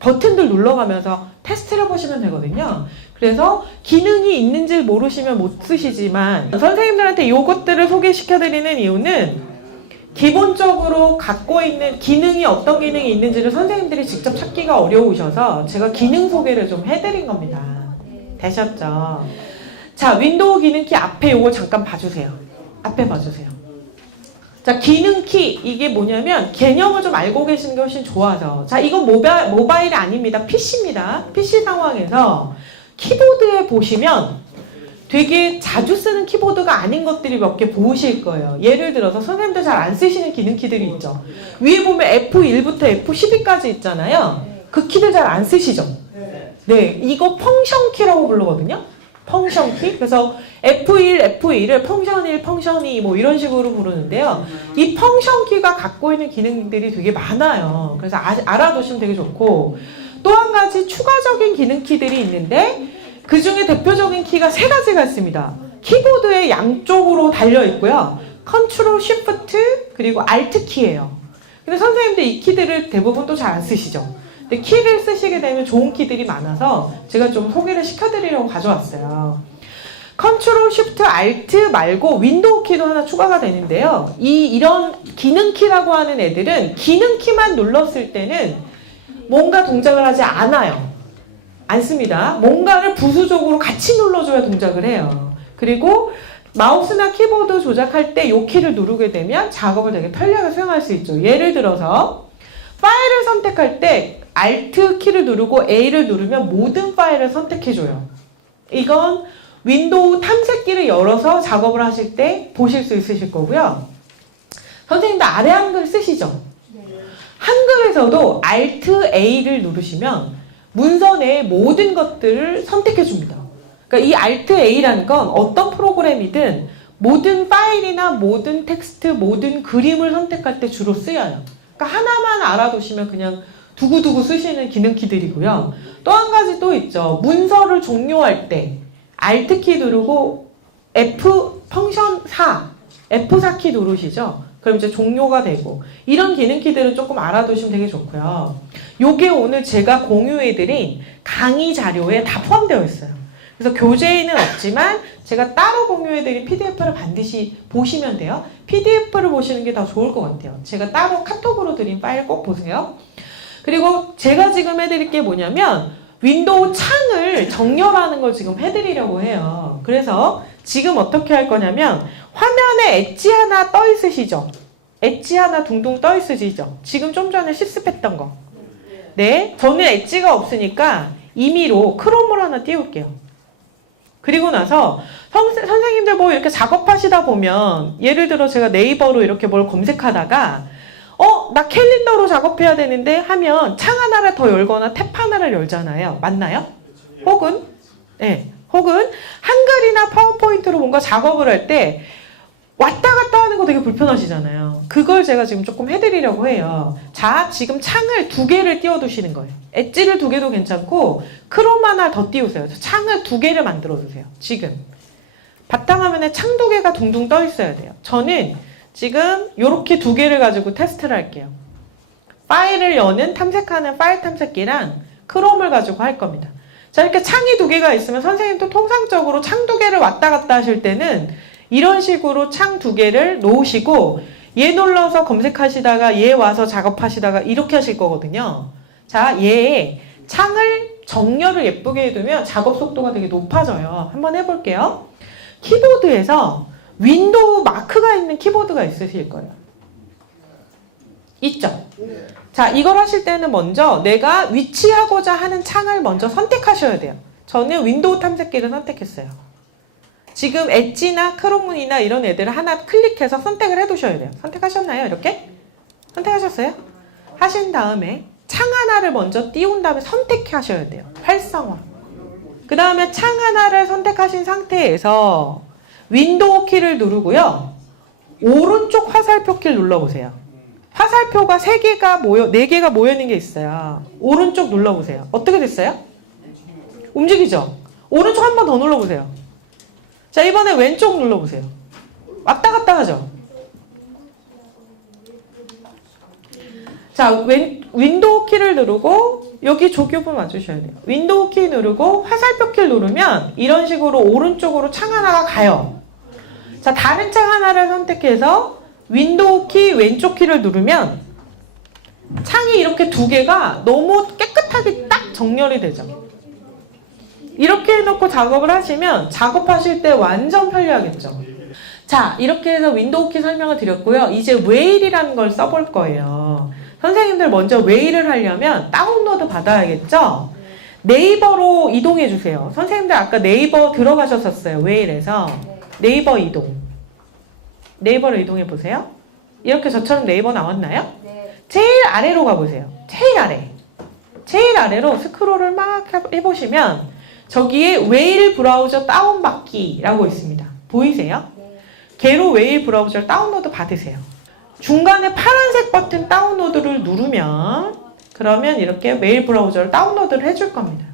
버튼들 눌러가면서 테스트를 보시면 되거든요. 그래서 기능이 있는지 모르시면 못 쓰시지만 선생님들한테 이것들을 소개시켜드리는 이유는 기본적으로 갖고 있는 기능이 어떤 기능이 있는지를 선생님들이 직접 찾기가 어려우셔서 제가 기능 소개를 좀 해드린 겁니다. 되셨죠? 자, 윈도우 기능키 앞에 요거 잠깐 봐주세요. 앞에 봐주세요. 자, 기능키 이게 뭐냐면 개념을 좀 알고 계시는 게 훨씬 좋아서 자, 이건 모바일이 아닙니다. PC입니다. PC 상황에서 키보드에 보시면 되게 자주 쓰는 키보드가 아닌 것들이 몇 개 보이실 거예요. 예를 들어서 선생님들 잘 안 쓰시는 기능키들이 있죠. 위에 보면 F1부터 F12까지 있잖아요. 그 키들 잘 안 쓰시죠? 네, 이거 펑션키라고 부르거든요. 펑션키. 그래서 F1을 펑션 1, 펑션 2 뭐 이런 식으로 부르는데요. 이 펑션키가 갖고 있는 기능들이 되게 많아요. 그래서 알아두시면 되게 좋고 또 한 가지 추가적인 기능키들이 있는데 그 중에 대표적인 키가 세 가지가 있습니다. 키보드의 양쪽으로 달려 있고요. 컨트롤, 쉬프트, 그리고 알트 키예요. 근데 선생님들 이 키들을 대부분 또 잘 안 쓰시죠. 근데 키를 쓰시게 되면 좋은 키들이 많아서 제가 좀 소개를 시켜드리려고 가져왔어요. 컨트롤, 쉬프트, 알트 말고 윈도우 키도 하나 추가가 되는데요. 이런 기능 키라고 하는 애들은 기능 키만 눌렀을 때는 뭔가 동작을 하지 않아요. 않습니다. 뭔가를 부수적으로 같이 눌러줘야 동작을 해요. 그리고 마우스나 키보드 조작할 때 이 키를 누르게 되면 작업을 되게 편리하게 수행할 수 있죠. 예를 들어서 파일을 선택할 때 Alt 키를 누르고 A를 누르면 모든 파일을 선택해줘요. 이건 윈도우 탐색기를 열어서 작업을 하실 때 보실 수 있으실 거고요. 선생님들 아래 한글 쓰시죠? 한글에서도 Alt A를 누르시면 문서 내의 모든 것들을 선택해 줍니다. 그러니까 이 Alt A라는 건 어떤 프로그램이든 모든 파일이나 모든 텍스트, 모든 그림을 선택할 때 주로 쓰여요. 그러니까 하나만 알아두시면 그냥 두고두고 쓰시는 기능키들이고요. 또 한 가지 또 있죠. 문서를 종료할 때 Alt 키 누르고 F 펑션 4 F4 키 누르시죠? 그럼 이제 종료가 되고 이런 기능 키들은 조금 알아두시면 되게 좋고요. 요게 오늘 제가 공유해드린 강의 자료에 다 포함되어 있어요. 그래서 교재에는 없지만 제가 따로 공유해드린 PDF를 반드시 보시면 돼요. PDF를 보시는 게 더 좋을 것 같아요. 제가 따로 카톡으로 드린 파일 꼭 보세요. 그리고 제가 지금 해드릴 게 뭐냐면 윈도우 창을 정렬하는 걸 지금 해드리려고 해요. 그래서 지금 어떻게 할 거냐면 화면에 엣지 하나 떠 있으시죠? 엣지 하나 둥둥 떠 있으시죠? 지금 좀 전에 실습했던 거. 네, 저는 엣지가 없으니까 임의로 크롬을 하나 띄울게요. 그리고 나서 선생님들 뭐 이렇게 작업하시다 보면 예를 들어 제가 네이버로 이렇게 뭘 검색하다가 나 캘린더로 작업해야 되는데 하면 창 하나를 더 열거나 탭 하나를 열잖아요. 맞나요? 혹은 한글이나 파워포인트로 뭔가 작업을 할 때 왔다 갔다 하는 거 되게 불편하시잖아요. 그걸 제가 지금 조금 해드리려고 해요. 자, 지금 창을 2개를 띄워두시는 거예요. 엣지를 2개도 괜찮고 크롬 하나 더 띄우세요. 창을 2개를 만들어주세요. 지금 바탕화면에 창 2개가 둥둥 떠 있어야 돼요. 저는 지금 이렇게 2개를 가지고 테스트를 할게요. 파일을 여는 탐색하는 파일 탐색기랑 크롬을 가지고 할 겁니다. 자, 이렇게 창이 2개가 있으면 선생님도 통상적으로 창 2개를 왔다 갔다 하실 때는 이런 식으로 창 2개를 놓으시고 얘 눌러서 검색하시다가 얘 와서 작업하시다가 이렇게 하실 거거든요. 자, 얘 창을 정렬을 예쁘게 해두면 작업 속도가 되게 높아져요. 한번 해볼게요. 키보드에서 윈도우 마크가 있는 키보드가 있으실 거예요. 있죠? 자, 이걸 하실 때는 먼저 내가 위치하고자 하는 창을 먼저 선택하셔야 돼요. 저는 윈도우 탐색기를 선택했어요. 지금 엣지나 크롬문이나 이런 애들을 하나 클릭해서 선택을 해두셔야 돼요. 선택하셨나요? 이렇게? 선택하셨어요? 하신 다음에 창 하나를 먼저 띄운 다음에 선택하셔야 돼요. 활성화. 그 다음에 창 하나를 선택하신 상태에서 윈도우 키를 누르고요. 오른쪽 화살표 키를 눌러보세요. 화살표가 4개가 모여 있는 게 있어요. 오른쪽 눌러보세요. 어떻게 됐어요? 움직이죠? 오른쪽 한 번 더 눌러보세요. 자, 이번에 왼쪽 눌러보세요. 왔다 갔다 하죠? 자, 윈도우 키를 누르고 여기 조교분 와주셔야 돼요. 윈도우 키 누르고 화살표 키를 누르면 이런 식으로 오른쪽으로 창 하나가 가요. 자, 다른 창 하나를 선택해서 윈도우 키 왼쪽 키를 누르면 창이 이렇게 2개가 너무 깨끗하게 딱 정렬이 되죠. 이렇게 해놓고 작업을 하시면 작업하실 때 완전 편리하겠죠. 자, 이렇게 해서 윈도우 키 설명을 드렸고요. 이제 웨일이라는 걸 써볼 거예요. 선생님들 먼저 웨일을 하려면 다운로드 받아야겠죠? 네이버로 이동해 주세요. 선생님들 아까 네이버 들어가셨었어요. 웨일에서. 네이버 이동. 네이버로 이동해 보세요. 이렇게 저처럼 네이버 나왔나요? 제일 아래로 가보세요. 제일 아래. 제일 아래로 스크롤을 막 해보시면 저기에 웨일 브라우저 다운받기라고 있습니다. 보이세요? 걔로 웨일 브라우저를 다운로드 받으세요. 중간에 파란색 버튼 다운로드를 누르면 그러면 이렇게 웨일 브라우저를 다운로드를 해줄 겁니다.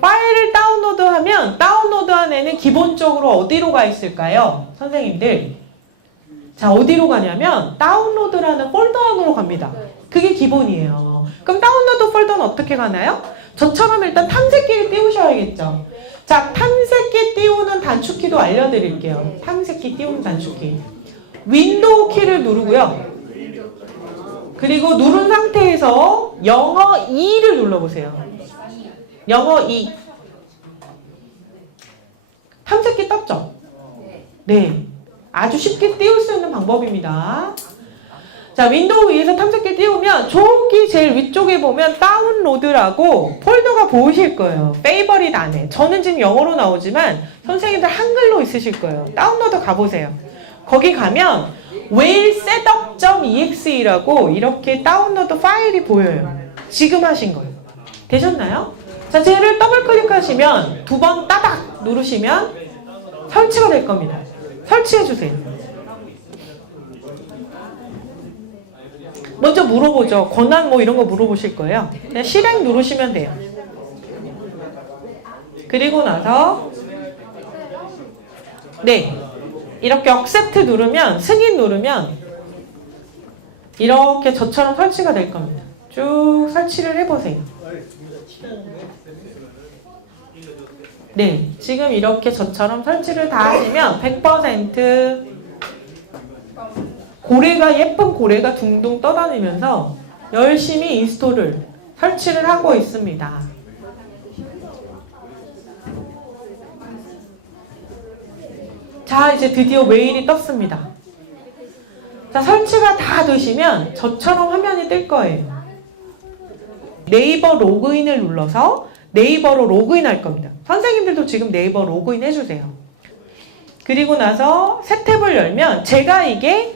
파일을 다운로드하면 다운로드 안에는 기본적으로 어디로 가 있을까요? 선생님들. 자, 어디로 가냐면 다운로드라는 폴더 안으로 갑니다. 그게 기본이에요. 그럼 다운로드 폴더는 어떻게 가나요? 저처럼 일단 탐색기를 띄우셔야겠죠. 자, 탐색기 띄우는 단축키도 알려드릴게요. 탐색기 띄우는 단축키. 윈도우 키를 누르고요. 그리고 누른 상태에서 영어 2를 눌러보세요. 영어 2. 탐색기 떴죠? 네. 아주 쉽게 띄울 수 있는 방법입니다. 자, 윈도우 위에서 탐색기 띄우면 저기 제일 위쪽에 보면 다운로드라고 폴더가 보이실 거예요. 페이버릿 안에. 저는 지금 영어로 나오지만 선생님들 한글로 있으실 거예요. 다운로드 가보세요. 거기 가면 whalesetup.exe라고 이렇게 다운로드 파일이 보여요. 지금 하신 거예요. 되셨나요? 자, 쟤를 더블 클릭하시면 2번 따닥 누르시면 설치가 될 겁니다. 설치해 주세요. 먼저 물어보죠. 권한 뭐 이런 거 물어보실 거예요. 그냥 실행 누르시면 돼요. 그리고 나서 네. 이렇게 accept 누르면, 승인 누르면 이렇게 저처럼 설치가 될 겁니다. 쭉 설치를 해보세요. 네, 지금 이렇게 저처럼 설치를 다 하시면 100% 고래가, 예쁜 고래가 둥둥 떠다니면서 열심히 인스톨을 설치를 하고 있습니다. 자, 이제 드디어 메일이 떴습니다. 자, 설치가 다 되시면 저처럼 화면이 뜰 거예요. 네이버 로그인을 눌러서 네이버로 로그인 할 겁니다. 선생님들도 지금 네이버 로그인 해주세요. 그리고 나서 새 탭을 열면 제가 이게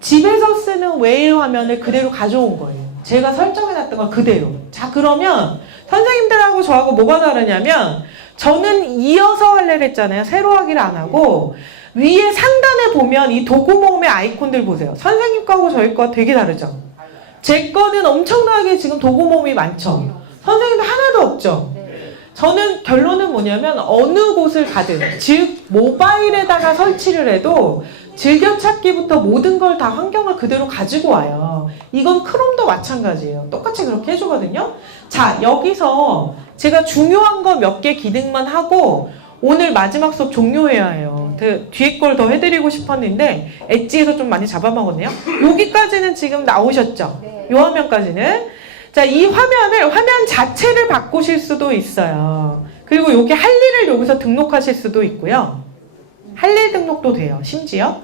집에서 쓰는 메일 화면을 그대로 가져온 거예요. 제가 설정해놨던 걸 그대로. 자, 그러면 선생님들하고 저하고 뭐가 다르냐면 저는 이어서 하려고 했잖아요. 새로 하기를 안 하고 위에 상단에 보면 이 도구 모음의 아이콘들 보세요. 선생님 거하고 저희 거 되게 다르죠. 제 거는 엄청나게 지금 도구 모음이 많죠. 선생님도 하나도 없죠. 저는 결론은 뭐냐면 어느 곳을 가든, 즉 모바일에다가 설치를 해도 즐겨찾기부터 모든 걸 다 환경을 그대로 가지고 와요. 이건 크롬도 마찬가지예요. 똑같이 그렇게 해주거든요. 자, 여기서 제가 중요한 거 몇 개 기능만 하고 오늘 마지막 수업 종료해야 해요. 뒤에 걸 더 해드리고 싶었는데 엣지에서 좀 많이 잡아먹었네요. 여기까지는 지금 나오셨죠? 이 화면까지는. 자, 이 화면을, 화면 자체를 바꾸실 수도 있어요. 그리고 여기 할 일을 여기서 등록하실 수도 있고요. 할 일 등록도 돼요, 심지어.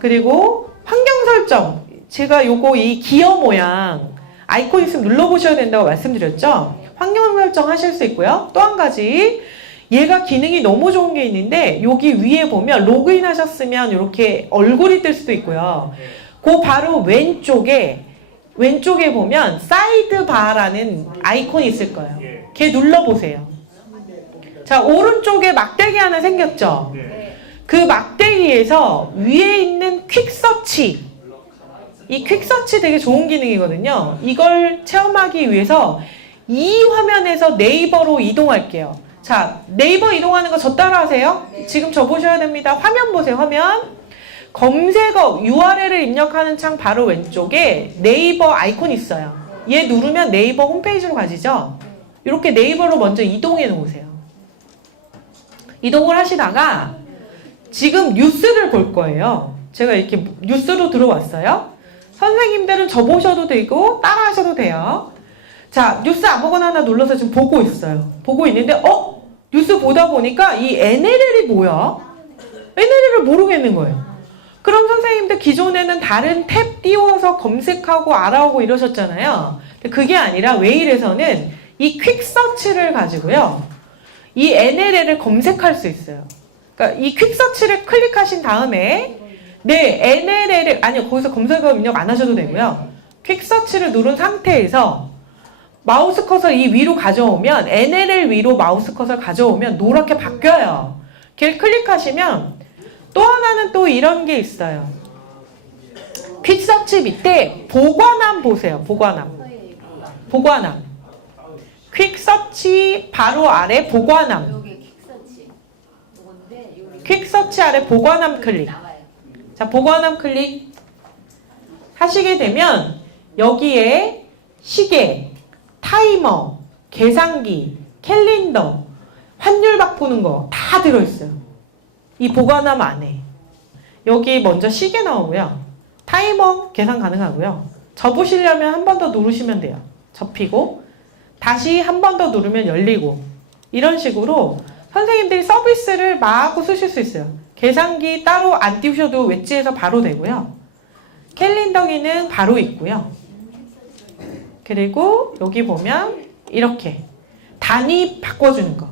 그리고 환경 설정. 제가 요거 이 기어 모양 아이콘 있으면 눌러보셔야 된다고 말씀드렸죠? 환경 설정 하실 수 있고요. 또 한 가지. 얘가 기능이 너무 좋은 게 있는데 여기 위에 보면 로그인 하셨으면 이렇게 얼굴이 뜰 수도 있고요. 그 바로 왼쪽에 보면 사이드바라는 아이콘이 있을 거예요. 걔 눌러보세요. 자, 오른쪽에 막대기 하나 생겼죠? 그 막대기에서 위에 있는 퀵서치, 이 퀵서치 되게 좋은 기능이거든요. 이걸 체험하기 위해서 이 화면에서 네이버로 이동할게요. 자, 네이버 이동하는 거 저 따라 하세요. 지금 저 보셔야 됩니다. 화면 보세요, 화면. 검색어 URL을 입력하는 창 바로 왼쪽에 네이버 아이콘 있어요. 얘 누르면 네이버 홈페이지로 가시죠. 이렇게 네이버로 먼저 이동해 놓으세요. 이동을 하시다가 지금 뉴스를 볼 거예요. 제가 이렇게 뉴스로 들어왔어요. 선생님들은 저 보셔도 되고 따라 하셔도 돼요. 자, 뉴스 아무거나 하나 눌러서 지금 보고 있어요. 보고 있는데 뉴스 보다 보니까 이 NLL이 뭐야? NLL을 모르겠는 거예요. 그럼 선생님들 기존에는 다른 탭 띄워서 검색하고 알아오고 이러셨잖아요. 근데 그게 아니라 웨일에서는 이 퀵서치를 가지고요. 이 NLL을 검색할 수 있어요. 그러니까 이 퀵서치를 클릭하신 다음에 NLL을, 아니요, 거기서 검색어 입력 안 하셔도 되고요. 퀵서치를 누른 상태에서 마우스 커서 이 위로 가져오면 NLL 위로 마우스 커서 가져오면 노랗게 바뀌어요. 걔를 클릭하시면 또 하나는 또 이런 게 있어요. 퀵서치 밑에 보관함 보세요. 보관함. 퀵서치 바로 아래 보관함. 퀵서치 아래 보관함 클릭. 자, 보관함 클릭 하시게 되면 여기에 시계, 타이머, 계산기, 캘린더, 환율 바꾸는 거 다 들어있어요. 이 보관함 안에. 여기 먼저 시계 나오고요. 타이머 계산 가능하고요. 접으시려면 한 번 더 누르시면 돼요. 접히고 다시 한 번 더 누르면 열리고 이런 식으로 선생님들이 서비스를 마구 쓰실 수 있어요. 계산기 따로 안 띄우셔도 웨지에서 바로 되고요. 캘린더 기능 바로 있고요. 그리고 여기 보면 이렇게 단위 바꿔주는 거.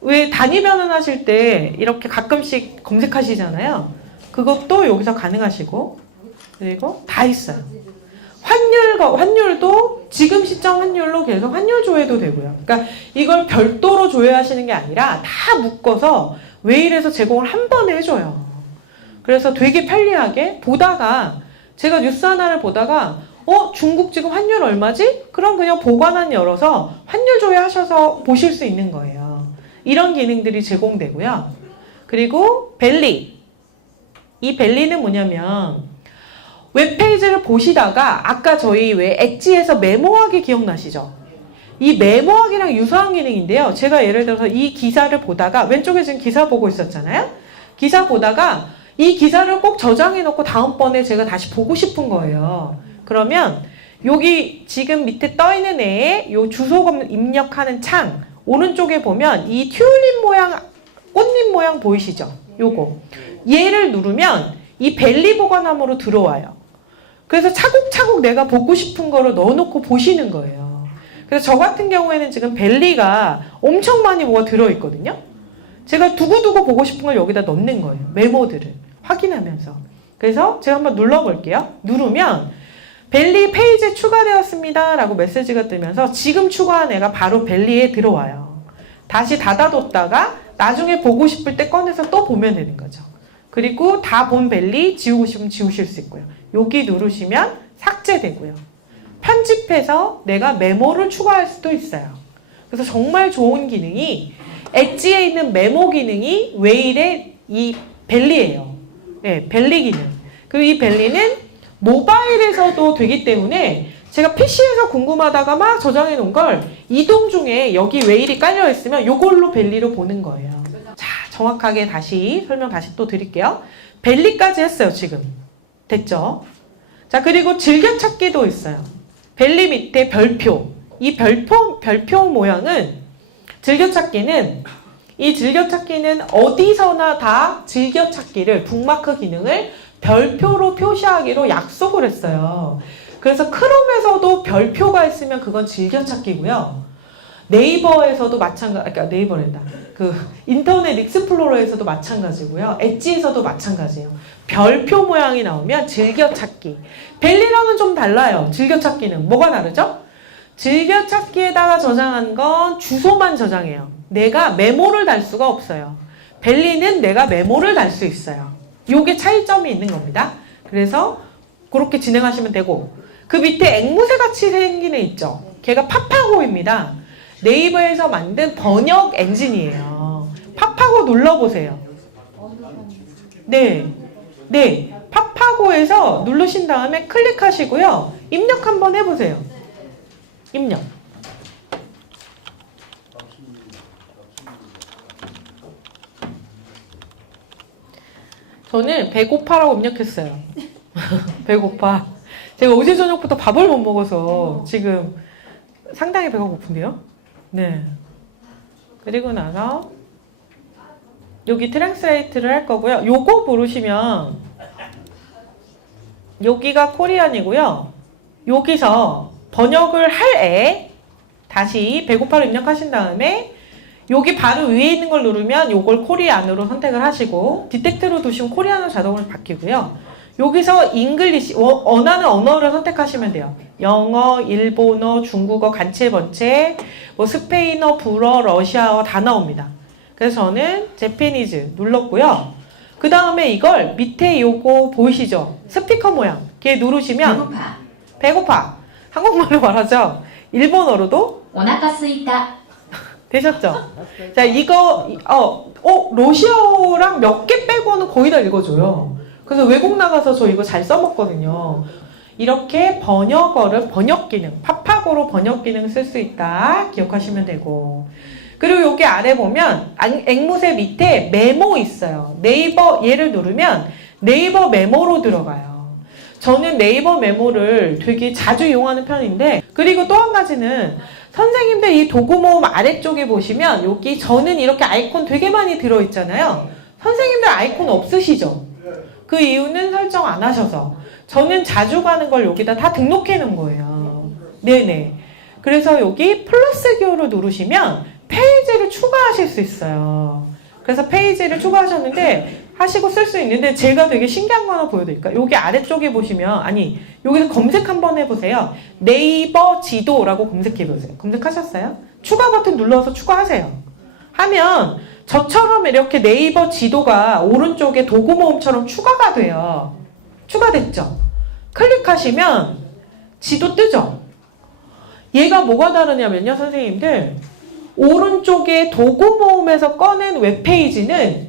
왜 단위 변환하실 때 이렇게 가끔씩 검색하시잖아요. 그것도 여기서 가능하시고 그리고 다 있어요. 환율도 지금 시점 환율로 계속 환율 조회도 되고요. 그러니까 이걸 별도로 조회하시는 게 아니라 다 묶어서 웨일에서 제공을 한 번에 해줘요. 그래서 되게 편리하게 보다가 제가 뉴스 하나를 보다가 중국 지금 환율 얼마지? 그럼 그냥 보관함 열어서 환율 조회하셔서 보실 수 있는 거예요. 이런 기능들이 제공되고요. 그리고 벨리. 이 벨리는 뭐냐면 웹페이지를 보시다가 아까 저희 왜 엣지에서 메모하기 기억나시죠? 이 메모하기랑 유사한 기능인데요. 제가 예를 들어서 이 기사를 보다가 왼쪽에 지금 기사 보고 있었잖아요. 기사 보다가 이 기사를 꼭 저장해 놓고 다음번에 제가 다시 보고 싶은 거예요. 그러면 여기 지금 밑에 떠 있는 애에 요 주소 입력하는 창 오른쪽에 보면 이 튤립 모양 꽃잎 모양 보이시죠? 요거 얘를 누르면 이 벨리 보관함으로 들어와요. 그래서 차곡차곡 내가 보고 싶은 거를 넣어놓고 보시는 거예요. 그래서 저 같은 경우에는 지금 벨리가 엄청 많이 뭐가 들어있거든요. 제가 두고두고 보고 싶은 걸 여기다 넣는 거예요. 메모들을 확인하면서. 그래서 제가 한번 눌러볼게요. 누르면 벨리 페이지에 추가되었습니다 라고 메시지가 뜨면서 지금 추가한 애가 바로 벨리에 들어와요. 다시 닫아뒀다가 나중에 보고 싶을 때 꺼내서 또 보면 되는 거죠. 그리고 다 본 벨리 지우고 싶으면 지우실 수 있고요. 여기 누르시면 삭제되고요. 편집해서 내가 메모를 추가할 수도 있어요. 그래서 정말 좋은 기능이 엣지에 있는 메모 기능이 웨일의 이 벨리예요. 네, 벨리 기능. 그리고 이 벨리는 모바일에서도 되기 때문에 제가 PC에서 궁금하다가 막 저장해 놓은 걸 이동 중에 여기 웨일이 깔려 있으면 이걸로 벨리로 보는 거예요. 자, 정확하게 다시 설명 다시 또 드릴게요. 벨리까지 했어요, 지금. 됐죠? 자, 그리고 즐겨찾기도 있어요. 벨리 밑에 별표. 이 별표 모양은 즐겨찾기는 이 즐겨찾기는 어디서나 다 즐겨찾기를 북마크 기능을 별표로 표시하기로 약속을 했어요. 그래서 크롬에서도 별표가 있으면 그건 즐겨찾기고요. 네이버에서도 그러니까 네이버랜다. 그 인터넷 익스플로러에서도 마찬가지고요. 엣지에서도 마찬가지예요. 별표 모양이 나오면 즐겨찾기. 벨리랑은 좀 달라요. 즐겨찾기는 뭐가 다르죠? 즐겨찾기에다가 저장한 건 주소만 저장해요. 내가 메모를 달 수가 없어요. 벨리는 내가 메모를 달 수 있어요. 요게 차이점이 있는 겁니다. 그래서 그렇게 진행하시면 되고 그 밑에 앵무새같이 생긴 애 있죠? 걔가 파파고입니다. 네이버에서 만든 번역 엔진이에요. 파파고 눌러보세요. 네, 파파고에서 누르신 다음에 클릭하시고요. 입력 한번 해보세요. 입력. 저는 배고파라고 입력했어요. 배고파. 제가 어제 저녁부터 밥을 못 먹어서 지금 상당히 배가 고픈데요. 네. 그리고 나서 여기 트랜스레이트를 할 거고요. 요거 부르시면 여기가 코리안이고요. 여기서 번역을 할 애 다시 배고파를 입력하신 다음에 여기 바로 위에 있는 걸 누르면 요걸 코리안으로 선택을 하시고 디텍트로 두시면 코리안으로 자동으로 바뀌고요. 여기서 잉글리시 원하는 언어를 선택하시면 돼요. 영어, 일본어, 중국어, 간체번체, 뭐 스페인어, 불어, 러시아어 다 나옵니다. 그래서 저는 제페니즈 눌렀고요. 그 다음에 이걸 밑에 요거 보이시죠? 스피커 모양. 걔 누르시면 배고파. 한국말로 말하죠. 일본어로도 お腹すいた 되셨죠? 자, 이거 러시아어랑 몇 개 빼고는 거의 다 읽어줘요. 그래서 외국 나가서 저 이거 잘 써먹거든요. 이렇게 번역어를 번역 기능, 파파고로 번역 기능 쓸 수 있다 기억하시면 되고, 그리고 여기 아래 보면 앵무새 밑에 메모 있어요. 네이버 얘를 누르면 네이버 메모로 들어가요. 저는 네이버 메모를 되게 자주 이용하는 편인데, 그리고 또 한 가지는 선생님들 이 도구 모음 아래쪽에 보시면 여기 저는 이렇게 아이콘 되게 많이 들어있잖아요. 선생님들 아이콘 없으시죠? 그 이유는 설정 안 하셔서. 저는 자주 가는 걸 여기다 다 등록해 놓은 거예요. 네네. 그래서 여기 플러스 기호를 누르시면 페이지를 추가하실 수 있어요. 그래서 페이지를 추가하셨는데 하시고 쓸 수 있는데 제가 되게 신기한 거 하나 보여드릴까요? 여기 아래쪽에 보시면 여기서 검색 한번 해보세요. 네이버 지도라고 검색해보세요. 검색하셨어요? 추가 버튼 눌러서 추가하세요. 하면 저처럼 이렇게 네이버 지도가 오른쪽에 도구 모음처럼 추가가 돼요. 추가됐죠? 클릭하시면 지도 뜨죠? 얘가 뭐가 다르냐면요, 선생님들. 오른쪽에 도구 모음에서 꺼낸 웹페이지는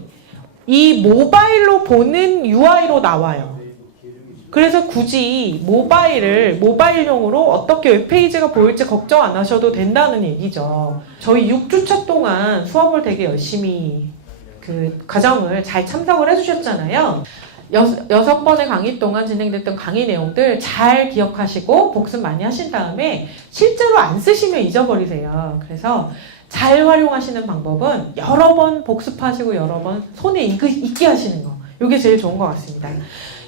이 모바일로 보는 UI로 나와요. 그래서 굳이 모바일용으로 어떻게 웹페이지가 보일지 걱정 안 하셔도 된다는 얘기죠. 저희 6주차 동안 수업을 되게 열심히 그 과정을 잘 참석을 해주셨잖아요. 6번의 강의 동안 진행됐던 강의 내용들 잘 기억하시고 복습 많이 하신 다음에 실제로 안 쓰시면 잊어버리세요. 그래서 잘 활용하시는 방법은 여러 번 복습하시고 여러 번 손에 익게 하시는 거. 이게 제일 좋은 것 같습니다.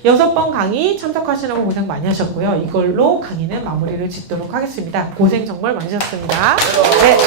6번 강의 참석하시느라고 고생 많이 하셨고요. 이걸로 강의는 마무리를 짓도록 하겠습니다. 고생 정말 많으셨습니다. 네.